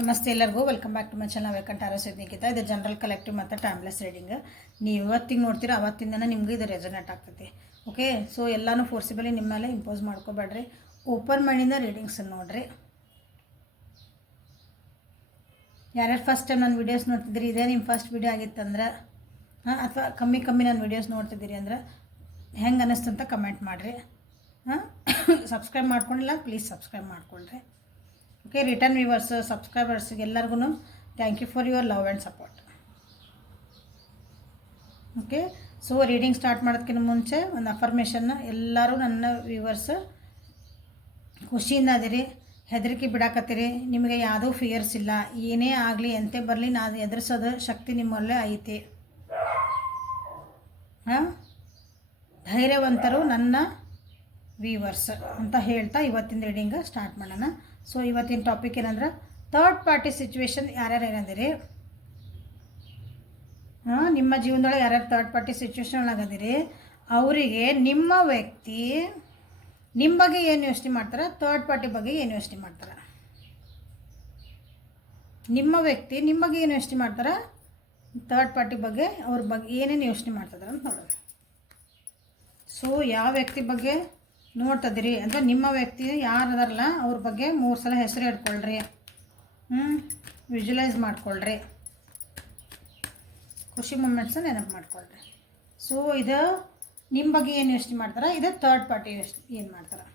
ನಮಸ್ತೆ ಎಲ್ಲರಿಗೂ welcome back to my channel welcome tarot Sidnikita. ಇದು ಜನರಲ್ ಕಲೆಕ್ಟಿವ್ ಮತ್ತು ಟೈಮ್ಲೆಸ್ ರೀಡಿಂಗ್. ನೀವು ಇವತ್ತಿಗೆ ನೋಡ್ತೀರಾ ಅವತ್ತಿಂದನೇ ನಿಮ್ಗೆ ಇದು ರೆಸನೇಟ್ ಆಗ್ತೈತಿ. ಓಕೆ, ಸೊ ಎಲ್ಲನೂ ಫೋರ್ಸಿಬಲಿ ನಿಮ್ಮ ಮೇಲೆ ಇಂಪೋಸ್ ಮಾಡ್ಕೋಬೇಡ್ರಿ. ಓಪನ್ ಮೈಂಡಿಂದ ರೀಡಿಂಗ್ಸನ್ನು ನೋಡಿರಿ. ಯಾರ್ಯಾರು ಫಸ್ಟ್ ಟೈಮ್ ನನ್ನ ವೀಡಿಯೋಸ್ ನೋಡ್ತಿದ್ದೀರಿ, ಇದೇ ನಿಮ್ಮ ಫಸ್ಟ್ ವೀಡಿಯೋ ಆಗಿತ್ತಂದ್ರೆ ಅಥವಾ ಕಮ್ಮಿ ನನ್ನ ವೀಡಿಯೋಸ್ ನೋಡ್ತಿದ್ದೀರಿ ಅಂದ್ರೆ ಹೆಂಗೆ ಅನ್ನಿಸ್ತಂತ ಕಮೆಂಟ್ ಮಾಡಿರಿ. ಸಬ್ಸ್ಕ್ರೈಬ್ ಮಾಡ್ಕೊಂಡಿಲ್ಲ ಪ್ಲೀಸ್ ಸಬ್ಸ್ಕ್ರೈಬ್ ಮಾಡ್ಕೊಳ್ರಿ. ಓಕೆ, ರಿಟರ್ನ್ ವ್ಯೂವರ್ಸ್ ಸಬ್ಸ್ಕ್ರೈಬರ್ಸ್ಗೆ ಎಲ್ಲರಿಗೂ thank you for your love and support. Okay, so reading start ಮಾಡೋದಕ್ಕಿಂತ ಮುಂಚೆ ಒಂದು ಅಫರ್ಮೇಷನ್ನ. ಎಲ್ಲರೂ ನನ್ನ ವ್ಯೂವರ್ಸ್ ಖುಷಿಯಿಂದ ಅದಿರಿ, ಹೆದರಿಕೆ ಬಿಡಾಕತ್ತೀರಿ. ನಿಮಗೆ ಯಾವುದೂ ಫಿಯರ್ಸ್ ಇಲ್ಲ. ಏನೇ ಆಗಲಿ ಎಂತೆ ಬರಲಿ ನಾನು ಎದುರಿಸೋದು ಶಕ್ತಿ ನಿಮ್ಮಲ್ಲೇ ಐತಿ. ಧೈರ್ಯವಂತರು ನನ್ನ ವ್ಯೂವರ್ಸ್ ಅಂತ ಹೇಳ್ತಾ ಇವತ್ತಿನ ರೀಡಿಂಗ್ ಸ್ಟಾರ್ಟ್ ಮಾಡೋಣ. ಸೊ ಇವತ್ತಿನ ಟಾಪಿಕ್ ಏನಂದ್ರೆ ಥರ್ಡ್ ಪಾರ್ಟಿ ಸಿಚುವೇಶನ್. ಯಾರ್ಯಾರು ಏನಂದಿರಿ, ನಿಮ್ಮ ಜೀವನದೊಳಗೆ ಯಾರ್ಯಾರು ಥರ್ಡ್ ಪಾರ್ಟಿ ಸಿಚುವೇಶನ್ ಒಳಗದಿರಿ ಅವರಿಗೆ ನಿಮ್ಮ ವ್ಯಕ್ತಿ ನಿಮ್ಮ ಬಗ್ಗೆ ಏನು ಯೋಚನೆ ಮಾಡ್ತಾರೆ, ಥರ್ಡ್ ಪಾರ್ಟಿ ಬಗ್ಗೆ ಏನು ಯೋಚನೆ ಮಾಡ್ತಾರೆ. ನಿಮ್ಮ ವ್ಯಕ್ತಿ ನಿಮ್ಮ ಬಗ್ಗೆ ಏನು ಯೋಚನೆ ಮಾಡ್ತಾರೆ, ಥರ್ಡ್ ಪಾರ್ಟಿ ಬಗ್ಗೆ ಅವ್ರ ಬಗ್ಗೆ ಏನೇನು ಯೋಚನೆ ಮಾಡ್ತಿದ್ದಾರೆ ಅಂತ ನೋಡೋಣ. ಸೊ ಯಾವ ವ್ಯಕ್ತಿ ಬಗ್ಗೆ ನೋಡ್ತಿದ್ದೀರಿ ಅಂದರೆ ನಿಮ್ಮ ವ್ಯಕ್ತಿ ಯಾರು ಅದಾರಲ್ಲ ಅವ್ರ ಬಗ್ಗೆ 3 ಸಲ ಹೆಸರು ಹಿಡ್ಕೊಳ್ರಿ. ವಿಜುವಲೈಸ್ ಮಾಡ್ಕೊಳ್ರಿ. ಖುಷಿ ಮೂಮೆಂಟ್ಸನ್ನ ನೆನಪು ಮಾಡ್ಕೊಳ್ರಿ. ಸೊ ಇದು ನಿಮ್ಮ ಬಗ್ಗೆ ಏನು ಯೋಚನೆ ಮಾಡ್ತಾರೆ, ಇದು ಥರ್ಡ್ ಪಾರ್ಟಿ ಏನು ಮಾಡ್ತಾರೆ.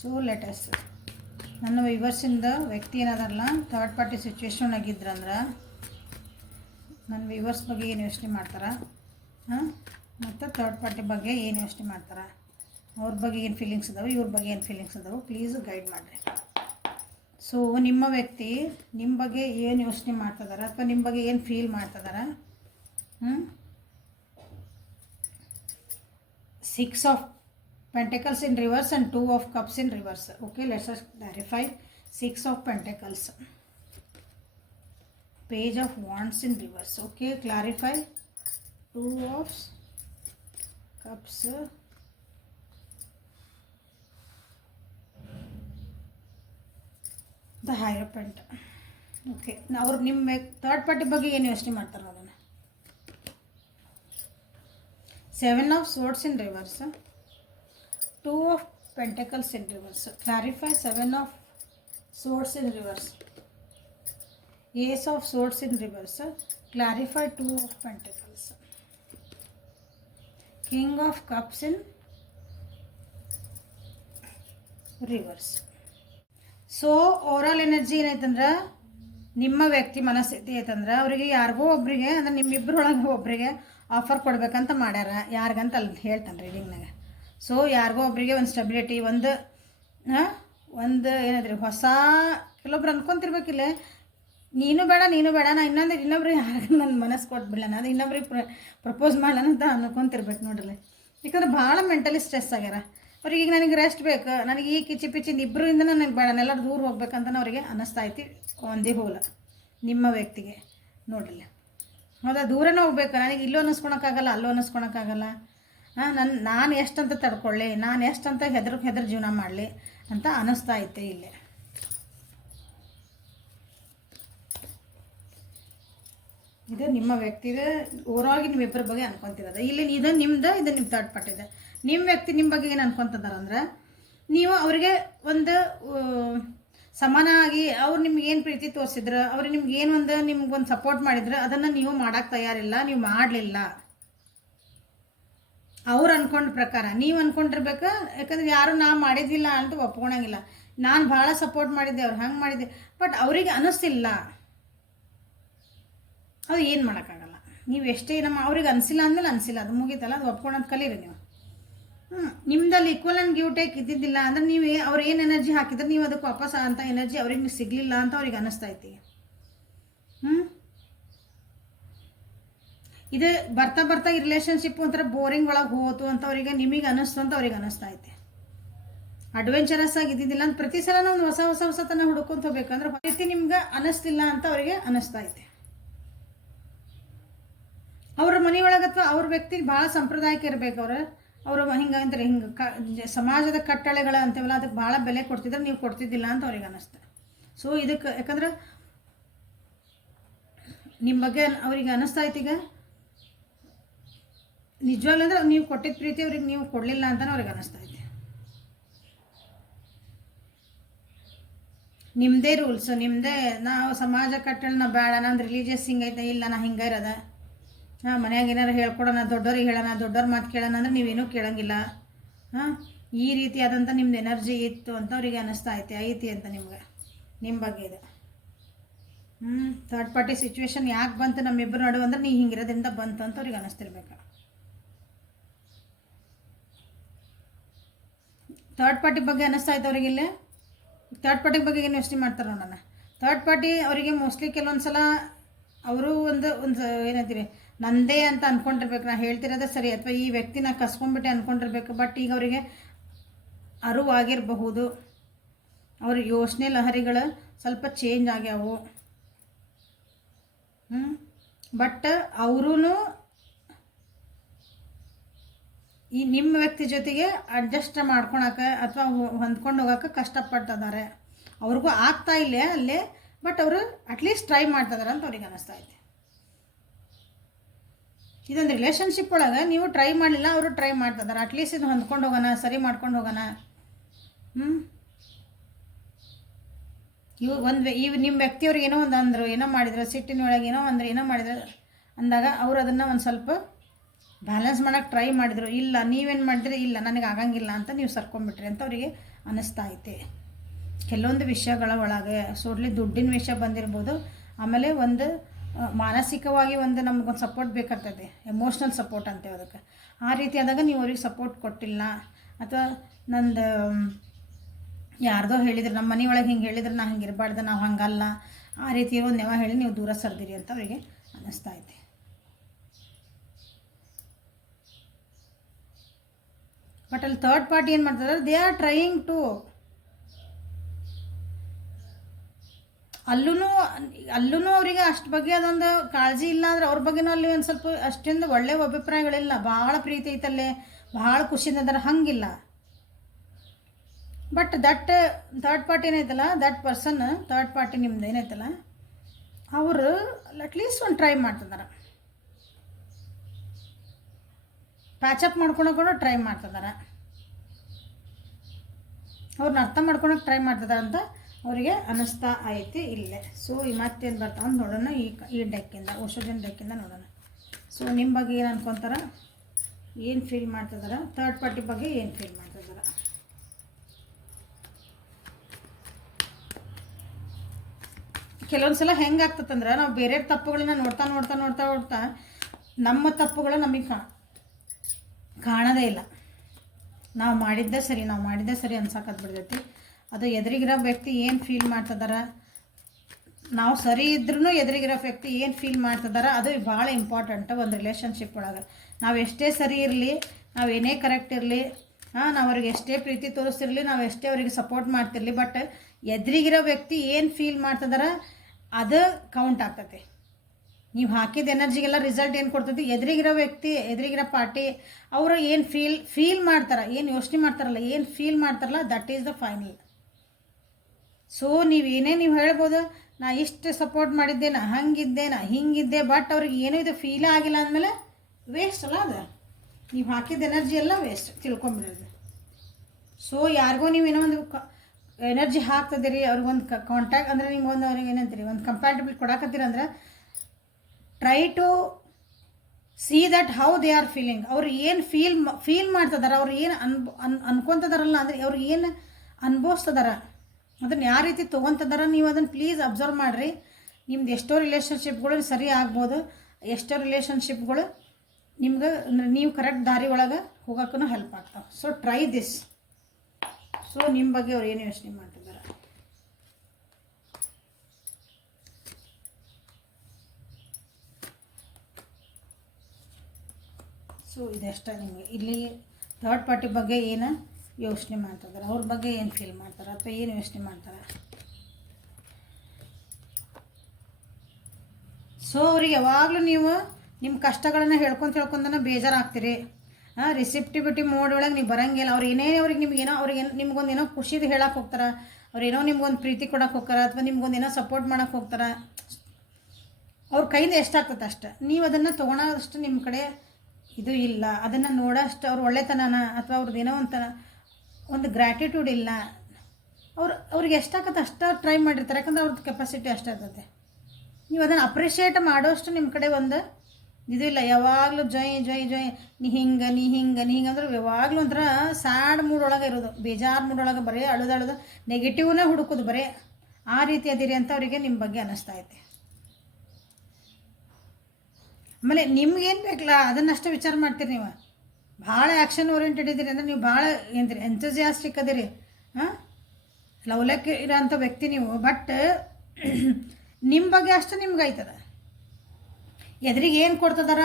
ಸೊ ಲೆಟಸ್ ನನ್ನ ವ್ಯೂವರ್ಸಿಂದ ವ್ಯಕ್ತಿ ಏನಾದಾರಲ್ಲ ಥರ್ಡ್ ಪಾರ್ಟಿ ಸಿಚುವೇಶನ್ ಆಗಿದ್ರಂದ್ರೆ ನನ್ನ ವ್ಯೂವರ್ಸ್ ಬಗ್ಗೆ ಏನು ಯೋಚನೆ ಮಾಡ್ತಾರೆ, ಮತ್ತು ಥರ್ಡ್ ಪಾರ್ಟಿ ಬಗ್ಗೆ ಏನು ಯೋಚನೆ ಮಾಡ್ತಾರೆ, ಅವ್ರ ಬಗ್ಗೆ ಏನು ಫೀಲಿಂಗ್ಸ್ ಇದಾವೆ, ಇವ್ರ ಬಗ್ಗೆ ಏನು ಫೀಲಿಂಗ್ಸ್ ಇದಾವೆ, ಪ್ಲೀಸ್ ಗೈಡ್ ಮಾಡಿರಿ. ಸೊ ನಿಮ್ಮ ವ್ಯಕ್ತಿ ನಿಮ್ಮ ಬಗ್ಗೆ ಏನು ಯೋಚನೆ ಮಾಡ್ತಿದ್ದಾರೆ ಅಥವಾ ನಿಮ್ಮ ಬಗ್ಗೆ ಏನು ಫೀಲ್ ಮಾಡ್ತಿದ್ದಾರೆ. 6 of pentacles in reverse and 2 of cups in reverse. Okay, let's us clarify. 6 of pentacles, page of wands in reverse. Okay, clarify. 2 of cups, the hierophant. Okay, ಅವ್ರು ನಿಮ್ಮ ಥರ್ಡ್ ಪಾರ್ಟಿ ಬಗ್ಗೆ ಏನು ಯೋಚನೆ ಮಾಡ್ತಾರೆ ಅದನ್ನು. 7 of swords in reverse, 2 of pentacles in reverse. Clarify. 7 of swords in reverse, ace of swords in reverse. Clarify. 2 of pentacles, king of cups in reverse. So overall energy ಏನೈತಂದ್ರೆ ನಿಮ್ಮ ವ್ಯಕ್ತಿ ಮನಸ್ಥಿತಿ ಐತಂದ್ರೆ ಅವರಿಗೆ ಯಾರಿಗೋ ಒಬ್ಬರಿಗೆ ಅಂದ್ರೆ ನಿಮ್ಮಿಬ್ಬರೊಳಗೆ ಒಬ್ಬರಿಗೆ ಆಫರ್ ಕೊಡ್ಬೇಕಂತ ಮಾಡ್ಯಾರ. ಯಾರಿಗಂತ ಅಲ್ಲಿ ಹೇಳ್ತಾನೆ ರೀಡಿಂಗ್ನಾಗ. ಸೊ ಯಾರಿಗೋ ಒಬ್ಬರಿಗೆ ಒಂದು ಸ್ಟೆಬಿಲಿಟಿ, ಒಂದು ಏನಾದ್ರಿ ಹೊಸ ಕೆಲವೊಬ್ರು ಅನ್ಕೊತಿರ್ಬೇಕಿಲ್ಲ, ನೀನು ಬೇಡ ನಾ ಇನ್ನೊಬ್ರಿಗೆ ಯಾರಿಗ ನನ್ನ ಮನಸ್ಸು ಕೊಟ್ಬಿಡಲ್ಲ, ಅದು ಇನ್ನೊಬ್ರಿಗೆ ಪ್ರಪೋಸ್ ಮಾಡೋಣ ಅಂತ ಅನ್ಕೊತಿರ್ಬೇಕು ನೋಡ್ರಿ. ಯಾಕಂದ್ರೆ ಭಾಳ ಮೆಂಟಲಿ ಸ್ಟ್ರೆಸ್ ಆಗ್ಯಾರ ಅವ್ರಿಗೆ. ಈಗ ನನಗೆ ರೆಸ್ಟ್ ಬೇಕು, ನನಗೆ ಈ ಕಿಚಿ ಪಿಚಿಂದ ಇಬ್ಬರಿಂದ ನನಗೆ ಬೇಡ, ಎಲ್ಲರೂ ದೂರ ಹೋಗ್ಬೇಕಂತ ಅವರಿಗೆ ಅನ್ನಿಸ್ತಾ ಐತಿ ಒಂದೇ ಹೋಲ ನಿಮ್ಮ ವ್ಯಕ್ತಿಗೆ ನೋಡ್ರಿ. ಹೌದಾ, ದೂರನೇ ಹೋಗ್ಬೇಕು, ನನಗೆ ಇಲ್ಲೂ ಅನ್ನಿಸ್ಕೊಳಕ್ಕಾಗಲ್ಲ ಅಲ್ಲೂ ಅನ್ನಿಸ್ಕೊಳಕ್ಕಾಗಲ್ಲ. ನಾನು ಎಷ್ಟಂತ ತಡ್ಕೊಳ್ಳಿ, ನಾನು ಎಷ್ಟಂತ ಹೆದ್ರ ಜೀವನ ಮಾಡಲಿ ಅಂತ ಅನ್ನಿಸ್ತಾ ಐತೆ ಇಲ್ಲೇ. ಇದು ನಿಮ್ಮ ವ್ಯಕ್ತಿಗೆ ಓವರಾಗಿ ನೀವಿಬ್ಬರ ಬಗ್ಗೆ ಅನ್ಕೊತಿರೋದು. ಇಲ್ಲಿ ಇದು ನಿಮ್ದು, ಇದು ನಿಮ್ಮ ಥರ್ಡ್ ಪಾರ್ಟಿ ಇದೆ. ನಿಮ್ಮ ವ್ಯಕ್ತಿ ನಿಮ್ಮ ಬಗ್ಗೆ ಏನು ಅನ್ಕೊತಿದಾರಂದ್ರೆ ನೀವು ಅವರಿಗೆ ಒಂದು ಸಮಾನ ಆಗಿ ಅವ್ರು ನಿಮ್ಗೆ ಏನು ಪ್ರೀತಿ ತೋರಿಸಿದ್ರು, ಅವ್ರು ನಿಮ್ಗೆ ಏನು ನಿಮ್ಗೊಂದು ಸಪೋರ್ಟ್ ಮಾಡಿದ್ರು, ಅದನ್ನು ನೀವು ಮಾಡೋಕ್ಕೆ ತಯಾರಿಲ್ಲ, ನೀವು ಮಾಡಲಿಲ್ಲ. ಅವ್ರು ಅಂದ್ಕೊಂಡ ಪ್ರಕಾರ ನೀವು ಅಂದ್ಕೊಂಡಿರ್ಬೇಕು. ಯಾಕಂದ್ರೆ ಯಾರು ನಾ ಮಾಡಿದ್ದಿಲ್ಲ ಅಂತ ಒಪ್ಕೊಳಂಗಿಲ್ಲ. ನಾನು ಭಾಳ ಸಪೋರ್ಟ್ ಮಾಡಿದ್ದೆ, ಅವ್ರು ಹಂಗೆ ಮಾಡಿದ್ದೆ, ಬಟ್ ಅವರಿಗೆ ಅನ್ನಿಸ್ತಿಲ್ಲ. ಅದು ಏನು ಮಾಡೋಕ್ಕಾಗಲ್ಲ. ನೀವು ಎಷ್ಟೇ ಅವ್ರಿಗೆ ಅನಿಸಿಲ್ಲ ಅಂದಮೇಲೆ ಅನಿಸಿಲ್ಲ, ಅದು ಮುಗೀತಲ್ಲ, ಅದು ಒಪ್ಕೊಳೋದು ಕಲೀರಿ ನೀವು. ನಿಮ್ದಲ್ಲಿ ಈಕ್ವಲ್ ಆ್ಯಂಡ್ ಗಿವ್ ಟೇಕ್ ಇದ್ದಿದ್ದಿಲ್ಲ ಅಂದ್ರೆ ನೀವು ಅವ್ರು ಏನು ಎನರ್ಜಿ ಹಾಕಿದ್ರೆ ನೀವು ಅದಕ್ಕೆ ವಾಪಸ್ ಅಂತ ಎನರ್ಜಿ ಅವ್ರಿಗೆ ಸಿಗಲಿಲ್ಲ ಅಂತ ಅವ್ರಿಗೆ ಅನ್ನಿಸ್ತೈತಿ. ಇದು ಬರ್ತಾ ಈ ರಿಲೇಷನ್ಶಿಪ್ ಒಂಥರ ಬೋರಿಂಗ್ ಒಳಗೆ ಹೋತು ಅಂತ ಅವರಿಗೆ ನಿಮಗೆ ಅನ್ನಿಸ್ತು ಅಂತ ಅವ್ರಿಗೆ ಅನ್ನಿಸ್ತಾ ಐತೆ. ಅಡ್ವೆಂಚರಸ್ ಆಗಿ ಇದ್ದಿದ್ದಿಲ್ಲ ಅಂತ ಪ್ರತಿ ಸಲ ಒಂದು ಹೊಸತನ ಹುಡ್ಕೊಂತ ಹೋಗ್ಬೇಕಂದ್ರೆ ರೀತಿ ನಿಮ್ಗೆ ಅನ್ನಿಸ್ತಿಲ್ಲ ಅಂತ ಅವರಿಗೆ ಅನ್ನಿಸ್ತಾ ಐತೆ. ಅವ್ರ ಮನೆಯೊಳಗೆ ಅಥವಾ ಅವ್ರ ವ್ಯಕ್ತಿಗೆ ಭಾಳ ಸಂಪ್ರದಾಯಕ್ಕೆ ಇರಬೇಕು. ಅವರು ಹಿಂಗೆ ಅಂದರೆ ಹಿಂಗೆ ಸಮಾಜದ ಕಟ್ಟಳೆಗಳ ಅಂತೀವಲ್ಲ ಅದಕ್ಕೆ ಭಾಳ ಬೆಲೆ ಕೊಡ್ತಿದ್ರೆ ನೀವು ಕೊಡ್ತಿದ್ದಿಲ್ಲ ಅಂತ ಅವ್ರಿಗೆ ಅನ್ನಿಸ್ತು. ಸೊ ಇದಕ್ಕೆ ಯಾಕಂದ್ರೆ ನಿಮ್ಮ ಬಗ್ಗೆ ಅವ್ರಿಗೆ ಅನ್ನಿಸ್ತಾಯ್ತು ಈಗ ನಿಜವಾಗ್ಲೂ ಅಂದ್ರೆ ನೀವು ಕೊಟ್ಟಿದ್ದ ಪ್ರೀತಿ ಅವ್ರಿಗೆ ನೀವು ಕೊಡಲಿಲ್ಲ ಅಂತಲೇ ಅವ್ರಿಗೆ ಅನ್ನಿಸ್ತೈತಿ. ನಿಮ್ಮದೇ ರೂಲ್ಸು ನಿಮ್ಮದೇ ನಾವು ಸಮಾಜ ಕಟ್ಟಳನ್ನ ಬೇಡ ನಂದು ರಿಲೀಜಿಯಸ್ ಹಿಂಗೈತೆ ಇಲ್ಲ ನಾ ಹಿಂಗೆ ಇರೋದ ಹಾಂ ಮನ್ಯಾಗ ಏನಾರು ಹೇಳ್ಕೊಡೋಣ ದೊಡ್ಡವ್ರಿಗೆ ಹೇಳೋಣ ದೊಡ್ಡವ್ರ ಮಾತು ಕೇಳೋಣ ಅಂದ್ರೆ ನೀವೇನೂ ಕೇಳೋಂಗಿಲ್ಲ. ಹಾಂ ಈ ರೀತಿಯಾದಂಥ ನಿಮ್ದು ಎನರ್ಜಿ ಇತ್ತು ಅಂತ ಅವ್ರಿಗೆ ಅನ್ನಿಸ್ತಾ ಐತಿ ಅಂತ ನಿಮ್ಗೆ ನಿಮ್ಮ ಬಗ್ಗೆ ಇದು. ಥರ್ಡ್ ಪಾರ್ಟಿ ಸಿಚುವೇಶನ್ ಯಾಕೆ ಬಂತು ನಮ್ಮಿಬ್ಬರು ನಡುವೆ ಅಂದ್ರೆ ನೀ ಹಿಂಗಿರೋದ್ರಿಂದ ಬಂತು ಅಂತ ಅವ್ರಿಗೆ ಅನ್ನಿಸ್ತಿರ್ಬೇಕು. ಥರ್ಡ್ ಪಾರ್ಟಿ ಬಗ್ಗೆ ಅನ್ನಿಸ್ತಾ ಇತ್ತು ಅವ್ರಿಗೆ ಇಲ್ಲಿ. ಥರ್ಡ್ ಪಾರ್ಟಿ ಬಗ್ಗೆ ಏನು ಯೋಚನೆ ಮಾಡ್ತಾರೆ ನೋಡೋಣ. ಥರ್ಡ್ ಪಾರ್ಟಿ ಅವರಿಗೆ ಮೋಸ್ಟ್ಲಿ ಕೆಲವೊಂದು ಸಲ ಅವರು ಒಂದು ಏನಂತೀರಿ ನಂದೇ ಅಂತ ಅಂದ್ಕೊಂಡಿರ್ಬೇಕು, ನಾ ಹೇಳ್ತಿರೋದೇ ಸರಿ ಅಥವಾ ಈ ವ್ಯಕ್ತಿನ ಕಸ್ಕೊಂಡ್ಬಿಟ್ಟೆ ಅಂದ್ಕೊಂಡಿರ್ಬೇಕು. ಬಟ್ ಈಗ ಅವರಿಗೆ ಅರಿವಾಗಿರಬಹುದು, ಅವ್ರ ಯೋಚನೆ ಲಹರಿಗಳು ಸ್ವಲ್ಪ ಚೇಂಜ್ ಆಗ್ಯಾವು. ಬಟ್ ಅವರೂ ಈ ನಿಮ್ಮ ವ್ಯಕ್ತಿ ಜೊತೆಗೆ ಅಡ್ಜಸ್ಟ್ ಮಾಡ್ಕೊಳಕ್ಕೆ ಅಥವಾ ಹೊಂದ್ಕೊಂಡು ಹೋಗೋಕೆ ಕಷ್ಟಪಡ್ತಿದ್ದಾರೆ. ಅವ್ರಿಗೂ ಆಗ್ತಾ ಇಲ್ಲ ಅಲ್ಲೇ, ಬಟ್ ಅವರು ಅಟ್ಲೀಸ್ಟ್ ಟ್ರೈ ಮಾಡ್ತಿದ್ದಾರೆ ಅಂತ ಅವ್ರಿಗೆ ಅನ್ನಿಸ್ತಾ ಐತೆ. ಇದೊಂದು ರಿಲೇಷನ್ಶಿಪ್ ಒಳಗೆ ನೀವು ಟ್ರೈ ಮಾಡಲಿಲ್ಲ, ಅವರು ಟ್ರೈ ಮಾಡ್ತಿದ್ದಾರೆ. ಅಟ್ಲೀಸ್ಟ್ ಇದು ಹೊಂದ್ಕೊಂಡು ಹೋಗೋಣ, ಸರಿ ಮಾಡ್ಕೊಂಡು ಹೋಗೋಣ. ಇವು ನಿಮ್ಮ ವ್ಯಕ್ತಿಯವ್ರಿಗೆ ಏನೋ ಒಂದು ಅಂದರು, ಏನೋ ಮಾಡಿದ್ರು, ಸಿಟ್ಟಿನೊಳಗೆ ಏನೋ ಮಾಡಿದ್ರು ಅಂದಾಗ ಅವರು ಅದನ್ನು ಒಂದು ಸ್ವಲ್ಪ ಬ್ಯಾಲೆನ್ಸ್ ಮಾಡೋಕ್ಕೆ ಟ್ರೈ ಮಾಡಿದರು. ಇಲ್ಲ ನೀವೇನು ಮಾಡಿದ್ರೆ ಇಲ್ಲ ನನಗೆ ಆಗಂಗಿಲ್ಲ ಅಂತ ನೀವು ಸರ್ಕೊಂಡ್ಬಿಟ್ರಿ ಅಂತ ಅವರಿಗೆ ಅನ್ನಿಸ್ತಾ ಐತೆ. ಕೆಲವೊಂದು ವಿಷಯಗಳ ಒಳಗೆ ಸೋಡ್ಲಿ ದುಡ್ಡಿನ ವಿಷಯ ಬಂದಿರ್ಬೋದು, ಆಮೇಲೆ ಒಂದು ಮಾನಸಿಕವಾಗಿ ಒಂದು ನಮಗೊಂದು ಸಪೋರ್ಟ್ ಬೇಕಾಗ್ತದೆ, ಎಮೋಷ್ನಲ್ ಸಪೋರ್ಟ್ ಅಂತೇವೆ ಅದಕ್ಕೆ. ಆ ರೀತಿ ಆದಾಗ ನೀವು ಅವ್ರಿಗೆ ಸಪೋರ್ಟ್ ಕೊಟ್ಟಿಲ್ಲ, ಅಥವಾ ನಂದು ಯಾರ್ದೋ ಹೇಳಿದ್ರು ನಮ್ಮ ಮನೆಯೊಳಗೆ ಹಿಂಗೆ ಹೇಳಿದ್ರೆ ನಾ ಹಿಂಗೆ ಇರಬಾರ್ದು, ನಾವು ಹಂಗಲ್ಲ, ಆ ರೀತಿ ಒಂದು ನೆವ ಹೇಳಿ ನೀವು ದೂರ ಸರ್ದಿರಿ ಅಂತ ಅವರಿಗೆ ಅನ್ನಿಸ್ತಾ ಐತೆ. ಬಟ್ ಅಲ್ಲಿ ಥರ್ಡ್ ಪಾರ್ಟಿ ಏನು ಮಾಡ್ತಾರೆ, ದೇ ಆರ್ ಟ್ರೈಯಿಂಗ್ ಟು ಅಲ್ಲೂ ಅವರಿಗೆ ಅಷ್ಟು ಬಗ್ಗೆ ಅದೊಂದು ಕಾಳಜಿ ಇಲ್ಲ ಅಂದರೆ ಅವ್ರ ಬಗ್ಗೆನೂ ಅಲ್ಲಿ ಒಂದು ಸ್ವಲ್ಪ ಅಷ್ಟೊಂದು ಒಳ್ಳೆಯ ಅಭಿಪ್ರಾಯಗಳಿಲ್ಲ. ಭಾಳ ಪ್ರೀತಿ ಐತಲ್ಲೇ, ಭಾಳ ಖುಷಿಯಿಂದ ಅದರ ಹಂಗಿಲ್ಲ. ಬಟ್ ದಟ್ ಥರ್ಡ್ ಪಾರ್ಟಿ ಏನೈತಲ್ಲ, ದಟ್ ಪರ್ಸನ್ ಥರ್ಡ್ ಪಾರ್ಟಿ ನಿಮ್ದು ಏನೈತಲ್ಲ, ಅವರು ಅಟ್ಲೀಸ್ಟ್ ಒಂದು ಟ್ರೈ ಮಾಡ್ತಿದ್ದಾರೆ, ಪ್ಯಾಚಪ್ ಮಾಡ್ಕೊಳಕ್ಕೆ ಟ್ರೈ ಮಾಡ್ತಿದ್ದಾರೆ, ಅವ್ರನ್ನ ಅರ್ಥ ಮಾಡ್ಕೊಳಕ್ಕೆ ಟ್ರೈ ಮಾಡ್ತಿದ್ದಾರೆ ಅಂತ ಅವರಿಗೆ ಅನ್ನಿಸ್ತಾ ಐತಿ ಇಲ್ಲೇ. ಸೊ ಈ ಮತ್ತೇನು ಬರ್ತಾವೆ ನೋಡೋಣ ಈ ಡೆಕ್ಕಿಂದ, ಓಷೋಜನ್ ಡೆಕ್ಕಿಂದ ನೋಡೋಣ. ಸೊ ನಿಮ್ಮ ಬಗ್ಗೆ ಏನು ಅನ್ಕೊತಾರೆ, ಏನು ಫೀಲ್ ಮಾಡ್ತಿದ್ದಾರೆ, ಥರ್ಡ್ ಪಾರ್ಟಿ ಬಗ್ಗೆ ಏನು ಫೀಲ್ ಮಾಡ್ತಿದ್ದಾರೆ. ಕೆಲವೊಂದು ಸಲ ಹೆಂಗೆ ಆಗ್ತದಂದ್ರೆ ನಾವು ಬೇರೆ ತಪ್ಪುಗಳನ್ನ ನೋಡ್ತಾ ನಮ್ಮ ತಪ್ಪುಗಳು ನಮಗೆ ಕಾಣೋದೇ ಇಲ್ಲ. ನಾವು ಮಾಡಿದ್ದೇ ಸರಿ ಅನ್ಸಕ್ಕದ್ ಬಿಡ್ತೈತಿ. ಅದು ಎದುರಿಗಿರೋ ವ್ಯಕ್ತಿ ಏನು ಫೀಲ್ ಮಾಡ್ತಿದ್ದಾರೆ, ನಾವು ಸರಿ ಇದ್ರೂ ಎದುರಿಗಿರೋ ವ್ಯಕ್ತಿ ಏನು ಫೀಲ್ ಮಾಡ್ತಿದ್ದಾರೆ, ಅದು ಭಾಳ ಇಂಪಾರ್ಟೆಂಟ್ ಒಂದು ರಿಲೇಷನ್ಶಿಪ್ ಒಳಗೆ. ನಾವು ಎಷ್ಟೇ ಸರಿ ಇರಲಿ, ನಾವು ಏನೇ ಕರೆಕ್ಟ್ ಇರಲಿ, ನಾವು ಅವ್ರಿಗೆ ಎಷ್ಟೇ ಪ್ರೀತಿ ತೋರಿಸ್ತಿರಲಿ, ನಾವು ಎಷ್ಟೇ ಅವರಿಗೆ ಸಪೋರ್ಟ್ ಮಾಡ್ತಿರಲಿ, ಬಟ್ ಎದುರಿಗಿರೋ ವ್ಯಕ್ತಿ ಏನು ಫೀಲ್ ಮಾಡ್ತಿದ್ದಾರೆ ಅದು ಕೌಂಟ್ ಆಗ್ತೈತಿ. ನೀವು ಹಾಕಿದ ಎನರ್ಜಿಗೆಲ್ಲ ರಿಸಲ್ಟ್ ಏನು ಕೊಡ್ತೈತಿ, ಎದುರಿಗಿರೋ ಪಾರ್ಟಿ ಅವರು ಏನು ಫೀಲ್ ಮಾಡ್ತಾರೆ, ಏನು ಯೋಚನೆ ಮಾಡ್ತಾರಲ್ಲ, ಏನು ಫೀಲ್ ಮಾಡ್ತಾರಲ್ಲ, that is the final. So ನೀವು ಹೇಳ್ಬೋದು ನಾ ಇಷ್ಟು ಸಪೋರ್ಟ್ ಮಾಡಿದ್ದೆ, ನಾ ಹಿಂಗಿದ್ದೆ, ಬಟ್ ಅವ್ರಿಗೆ ಏನೂ ಇದು ಫೀಲ್ ಆಗಿಲ್ಲ ಅಂದಮೇಲೆ ವೇಸ್ಟ್ ಅಲ್ಲ ಅದು. ನೀವು ಹಾಕಿದ ಎನರ್ಜಿ ಎಲ್ಲ ವೇಸ್ಟ್, ತಿಳ್ಕೊಂಬಿಡೋದು. ಸೊ ಯಾರಿಗೋ ನೀವು ಏನೋ ಒಂದು ಎನರ್ಜಿ ಹಾಕ್ತದಿರಿ, ಅವ್ರಿಗೊಂದು ಕಾಂಟ್ಯಾಕ್ಟ್ ಅಂದರೆ ನಿಮ್ಗೊಂದು ಅವ್ರಿಗೆ ಏನಂತೀರಿ ಒಂದು ಕಂಪ್ಯಾಟಬಿಲ್ ಕೊಡಾಕತ್ತೀರಂದ್ರೆ try to see that how they are feeling. ಅವ್ರು ಏನು ಫೀಲ್ ಮಾಡ್ತಿದಾರೆ, ಅವ್ರು ಏನು ಅನ್ಕೊತಿದಾರಲ್ಲ, ಅಂದರೆ ಅವ್ರು ಏನು ಅನ್ಭವಿಸ್ತದಾರ, ಅದನ್ನು ಯಾವ ರೀತಿ ತೊಗೊತಿದಾರ, ನೀವು ಅದನ್ನು ಪ್ಲೀಸ್ ಅಬ್ಸರ್ವ್ ಮಾಡಿರಿ. ನಿಮ್ದು ಎಷ್ಟೋ ರಿಲೇಷನ್ಶಿಪ್ಗಳು ಸರಿ ಆಗ್ಬೋದು, ಎಷ್ಟೋ ರಿಲೇಷನ್ಶಿಪ್ಗಳು ನಿಮ್ಗೆ ನೀವು ಕರೆಕ್ಟ್ ದಾರಿ ಒಳಗೆ ಹೋಗೋಕ್ಕೂ ಹೆಲ್ಪ್ ಆಗ್ತಾವೆ. So try this. ಸೊ ನಿಮ್ಮ ಬಗ್ಗೆ ಅವ್ರು ಏನು ಯೋಚನೆ ಮಾಡ್ತಿದ್ದಾರೆ. ಸೊ ಇದೆಷ್ಟ ನಿಮಗೆ ಇಲ್ಲಿ ಥರ್ಡ್ ಪಾರ್ಟಿ ಬಗ್ಗೆ ಏನು ಯೋಚನೆ ಮಾಡ್ತಿದ್ದಾರೆ, ಅವ್ರ ಬಗ್ಗೆ ಏನು ಫೀಲ್ ಮಾಡ್ತಾರೆ ಅಥವಾ ಏನು ಯೋಚನೆ ಮಾಡ್ತಾರೆ. ಸೊ ಅವ್ರಿಗೆ ಯಾವಾಗಲೂ ನೀವು ನಿಮ್ಮ ಕಷ್ಟಗಳನ್ನು ಹೇಳ್ಕೊಂತ ಬೇಜಾರಾಗ್ತೀರಿ. ರಿಸಿಪ್ಟಿವಿಟಿ ಮೋಡ್ ಒಳಗೆ ನೀವು ಬರೋಂಗಿಲ್ಲ. ಅವ್ರು ಏನೇ ಅವ್ರಿಗೆ ನಿಮ್ಗೊಂದು ಏನೋ ಖುಷಿದು ಹೇಳಕ್ಕೆ ಹೋಗ್ತಾರೆ, ಅವ್ರೇನೋ ನಿಮ್ಗೊಂದು ಪ್ರೀತಿ ಕೊಡೋಕೆ ಹೋಗ್ತಾರೆ, ಅಥವಾ ನಿಮ್ಗೊಂದು ಏನೋ ಸಪೋರ್ಟ್ ಮಾಡೋಕೆ ಹೋಗ್ತಾರೆ. ಅವ್ರ ಕೈಯಿಂದ ಎಷ್ಟಾಗ್ತದೆ ಅಷ್ಟು ನೀವು ಅದನ್ನು ತೊಗೊಳೋಷ್ಟು ನಿಮ್ಮ ಕಡೆ ಇದು ಇಲ್ಲ. ಅದನ್ನು ನೋಡೋಷ್ಟು ಅವ್ರ ಒಳ್ಳೆತನನ ಅಥವಾ ಅವ್ರದ್ದು ಏನೋ ಒಂದು ಗ್ರ್ಯಾಟಿಟ್ಯೂಡ್ ಇಲ್ಲ. ಅವ್ರಿಗೆ ಎಷ್ಟಾಗತ್ತೆ ಅಷ್ಟು ಟ್ರೈ ಮಾಡಿರ್ತಾರೆ, ಯಾಕಂದ್ರೆ ಅವ್ರದ್ದು ಕೆಪಾಸಿಟಿ ಅಷ್ಟೇ ಇರ್ತದೆ. ನೀವು ಅದನ್ನು ಅಪ್ರಿಷಿಯೇಟ್ ಮಾಡೋಷ್ಟು ನಿಮ್ಮ ಕಡೆ ಒಂದು ಇದು ಇಲ್ಲ. ಯಾವಾಗಲೂ ಜೈ ಜೈ ಜೈ ನೀ ಹಿಂಗೆ ಅಂದ್ರೆ ಯಾವಾಗಲೂ ಒಂಥರ ಸ್ಯಾಡ್ ಮೂಡೊಳಗೆ ಇರೋದು, ಬೇಜಾರು ಮೂಡೊಳಗೆ ಬರೀ ಅಳುದು ನೆಗೆಟಿವ್ನೇ ಹುಡುಕೋದು, ಬರೀ ಆ ರೀತಿ ಅದಿರಿ ಅಂತ ಅವರಿಗೆ ನಿಮ್ಮ ಬಗ್ಗೆ ಅನ್ನಿಸ್ತಾ ಐತೆ. ಆಮೇಲೆ ನಿಮ್ಗೇನು ಬೇಕಲ್ಲ ಅದನ್ನಷ್ಟೇ ವಿಚಾರ ಮಾಡ್ತೀರಿ. ನೀವು ಭಾಳ ಆ್ಯಕ್ಷನ್ ಓರಿಯೆಂಟೆಡ್ ಇದ್ದೀರಿ ಅಂದರೆ ನೀವು ಭಾಳ ಏನ್ರಿ ಎಂಥೂಸಿಯಾಸ್ಟಿಕ್ ಅದಿರಿ, ಲವಲಕ್ಕೆ ಇರೋಂಥ ವ್ಯಕ್ತಿ ನೀವು. ಬಟ್ ನಿಮ್ಮ ಬಗ್ಗೆ ಅಷ್ಟು ನಿಮ್ಗೆ ಆಯ್ತದ. ಎದ್ರಿಗೆ ಏನು ಕೊಡ್ತದಾರ,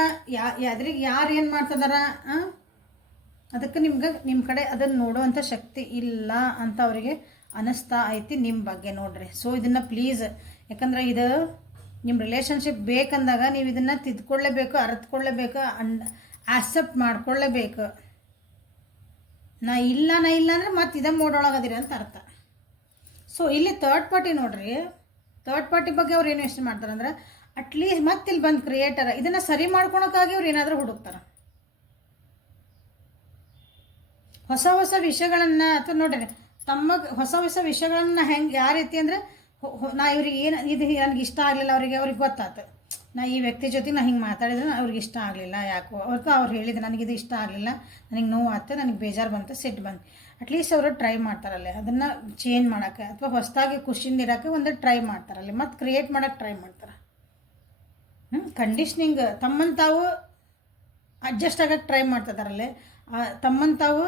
ಎದ್ರಿಗೆ ಯಾರು ಏನು ಮಾಡ್ತದಾರ, ಅದಕ್ಕೆ ನಿಮ್ಮ ಕಡೆ ಅದನ್ನು ನೋಡುವಂಥ ಶಕ್ತಿ ಇಲ್ಲ ಅಂತ ಅವರಿಗೆ ಅನ್ನಿಸ್ತಾ ಐತಿ ನಿಮ್ಮ ಬಗ್ಗೆ ನೋಡ್ರಿ. ಸೊ ಇದನ್ನು ಪ್ಲೀಸ್, ಯಾಕಂದ್ರೆ ಇದು ನಿಮ್ಮ ರಿಲೇಷನ್ಶಿಪ್ ಬೇಕಂದಾಗ ನೀವು ಇದನ್ನು ತಿದ್ಕೊಳ್ಳೇಬೇಕು, ಅರ್ಥಕೊಳ್ಳೇಬೇಕು, ಆಕ್ಸೆಪ್ಟ್ ಮಾಡ್ಕೊಳ್ಳೇಬೇಕು. ನಾ ಇಲ್ಲ ಅಂದರೆ ಮತ್ತೆ ಇದೇ ಮೋಡೊಳಗದಿರಿ ಅಂತ ಅರ್ಥ. ಸೊ ಇಲ್ಲಿ ಥರ್ಡ್ ಪಾರ್ಟಿ ನೋಡ್ರಿ, ಥರ್ಡ್ ಪಾರ್ಟಿ ಬಗ್ಗೆ ಅವ್ರು ಏನು ಯೋಚನೆ ಮಾಡ್ತಾರೆ ಅಂದ್ರೆ, ಅಟ್ಲೀಸ್ಟ್ ಮತ್ತೆ ಇಲ್ಲಿ ಬಂದು ಕ್ರಿಯೇಟರ್ ಇದನ್ನು ಸರಿ ಮಾಡ್ಕೊಳಕ್ಕಾಗಿ ಅವ್ರು ಏನಾದರೂ ಹುಡುಕ್ತಾರೆ. ಹೊಸ ವಿಷಯಗಳನ್ನು ಅಥವಾ ನೋಡ್ರಿ ಹೊಸ ವಿಷಯಗಳನ್ನು ಹೆಂಗೆ ಯಾವ ರೀತಿ ಅಂದರೆ, ನಾ ಇವ್ರಿಗೆ ಏನು ಇದು ನನಗೆ ಇಷ್ಟ ಆಗಲಿಲ್ಲ, ಅವ್ರಿಗೆ ಗೊತ್ತಾಯ್ತು ನಾ ಈ ವ್ಯಕ್ತಿ ಜೊತೆ ನಾ ಹಿಂಗೆ ಮಾತಾಡಿದ್ರೆ ಅವ್ರಿಗೆ ಇಷ್ಟ ಆಗಲಿಲ್ಲ, ಯಾಕೋ ಅವ್ರು ಹೇಳಿದ್ರು ನನಗಿದು ಇಷ್ಟ ಆಗಲಿಲ್ಲ, ನನಗೆ ನೋವು ಆಯ್ತು, ನನಗೆ ಬೇಜಾರು ಬಂತು, ಸಿಟ್ಟು ಬಂತು. ಅಟ್ಲೀಸ್ಟ್ ಅವರು ಟ್ರೈ ಮಾಡ್ತಾರಲ್ಲೇ ಅದನ್ನು ಚೇಂಜ್ ಮಾಡೋಕ್ಕೆ, ಅಥವಾ ಹೊಸದಾಗಿ ಖುಷಿಯಿಂದ ಇರೋಕ್ಕೆ ಒಂದು ಟ್ರೈ ಮಾಡ್ತಾರಲ್ಲಿ, ಮತ್ತು ಕ್ರಿಯೇಟ್ ಮಾಡೋಕ್ಕೆ ಟ್ರೈ ಮಾಡ್ತಾರೆ. ಕಂಡೀಷ್ನಿಂಗ್ ತಮ್ಮನ್ನು ತಾವು ಅಡ್ಜಸ್ಟ್ ಆಗೋಕ್ಕೆ ಟ್ರೈ ಮಾಡ್ತಿದಾರಲ್ಲೇ, ತಮ್ಮನ್ನು ತಾವು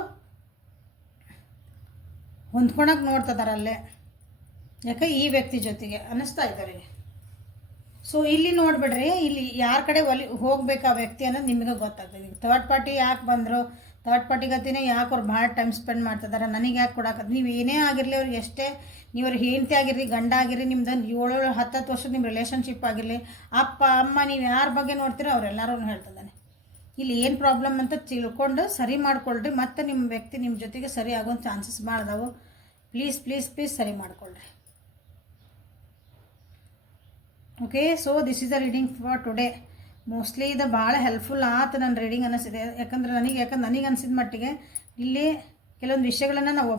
ಹೊಂದ್ಕೊಳಕ್ಕೆ ನೋಡ್ತಿದಾರಲ್ಲೇ. ಯಾಕೆ ಈ ವ್ಯಕ್ತಿ ಜೊತೆಗೆ ಅನ್ನಿಸ್ತಾ ಇದ್ದಾರೆ. ಸೊ ಇಲ್ಲಿ ನೋಡಿಬಿಡ್ರಿ, ಇಲ್ಲಿ ಯಾರ ಕಡೆ ಹೋಗ್ಬೇಕು ಆ ವ್ಯಕ್ತಿ ಅನ್ನೋದು ನಿಮಗೆ ಗೊತ್ತಾಗ್ತದೆ. ಥರ್ಡ್ ಪಾರ್ಟಿ ಯಾಕೆ ಬಂದರು, ಥರ್ಡ್ ಪಾರ್ಟಿ ಗತಿನೇ ಯಾಕೆ ಅವ್ರು ಭಾಳ ಟೈಮ್ ಸ್ಪೆಂಡ್ ಮಾಡ್ತಿದ್ದಾರೆ, ನನಗೆ ಯಾಕೆ ಕೊಡೋಕೆ. ನೀವು ಏನೇ ಆಗಿರಲಿ ಅವ್ರಿಗೆ ಎಷ್ಟೇ ನೀವು ಅವ್ರಿಗೆ ಹೆಂಡತಿ ಆಗಿರಲಿ, ಗಂಡ ಆಗಿರಲಿ, ನಿಮ್ದು 7-10 ವರ್ಷದ ನಿಮ್ಮ ರಿಲೇಷನ್ಶಿಪ್ ಆಗಿರಲಿ, ಅಪ್ಪ ಅಮ್ಮ ನೀವು ಯಾರ ಬಗ್ಗೆ ನೋಡ್ತೀರೋ ಅವರೆಲ್ಲರೂ ಹೇಳ್ತಿದ್ದಾನೆ. ಇಲ್ಲಿ ಏನು ಪ್ರಾಬ್ಲಮ್ ಅಂತ ತಿಳ್ಕೊಂಡು ಸರಿ ಮಾಡ್ಕೊಳ್ರಿ, ಮತ್ತು ನಿಮ್ಮ ವ್ಯಕ್ತಿ ನಿಮ್ಮ ಜೊತೆಗೆ ಸರಿ ಆಗೋಂಥ ಚಾನ್ಸಸ್ ಮಾಡಿದವು. ಪ್ಲೀಸ್ ಪ್ಲೀಸ್ ಪ್ಲೀಸ್ ಸರಿ ಮಾಡ್ಕೊಳ್ರಿ. Okay, so this is the reading for today. Mostly ಇದು ಭಾಳ ಹೆಲ್ಪ್ಫುಲ್ ಆಯ್ತು ನನ್ನ ರೀಡಿಂಗ್ ಅನ್ನಿಸಿದೆ. ಯಾಕಂದ್ರೆ ನನಗೆ ಅನಿಸಿದ ಮಟ್ಟಿಗೆ ಇಲ್ಲಿ ಕೆಲವೊಂದು ವಿಷಯಗಳನ್ನು ನಾವು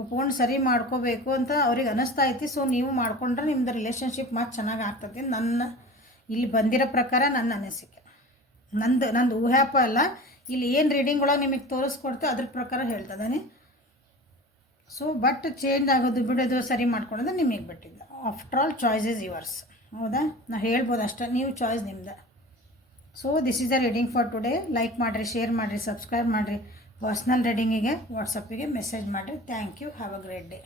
ಒಪ್ಕೊಂಡು ಸರಿ ಮಾಡ್ಕೋಬೇಕು ಅಂತ ಅವ್ರಿಗೆ ಅನ್ನಿಸ್ತಾ ಐತಿ. ಸೊ ನೀವು ಮಾಡಿಕೊಂಡ್ರೆ ನಿಮ್ಮದು ರಿಲೇಷನ್ಶಿಪ್ ಮತ್ತು ಚೆನ್ನಾಗಿ ಆಗ್ತದೆ. ನನ್ನ ಇಲ್ಲಿ ಬಂದಿರೋ ಪ್ರಕಾರ ನನ್ನ ಅನಿಸಿಕೆ, ನಂದು ಊಹ್ಯಾಪ ಅಲ್ಲ, ಇಲ್ಲಿ ಏನು ರೀಡಿಂಗ್ ಒಳಗೆ ನಿಮಗೆ ತೋರಿಸ್ಕೊಡ್ತೋ ಅದ್ರ ಪ್ರಕಾರ ಹೇಳ್ತದಾನೆ. ಸೊ ಬಟ್ ಚೇಂಜ್ ಆಗೋದು ಬಿಡೋದು ಸರಿ ಮಾಡ್ಕೊಳೋದು ನಿಮಗೆ ಬಿಟ್ಟಿದ್ದು. After all choice is yours. ಹೌದಾ, ನಾ ಹೇಳ್ಬೋದು ಅಷ್ಟೇ, ನೀವು ಚಾಯ್ಸ್ ನಿಮ್ದು. So this is the reading for today. Like ಮಾಡಿರಿ, ಶೇರ್ ಮಾಡಿರಿ, ಸಬ್ಸ್ಕ್ರೈಬ್ ಮಾಡಿರಿ. ಪರ್ಸ್ನಲ್ ರೀಡಿಂಗಿಗೆ ವಾಟ್ಸಪ್ಪಿಗೆ ಮೆಸೇಜ್ ಮಾಡಿರಿ. Thank you. Have a great day.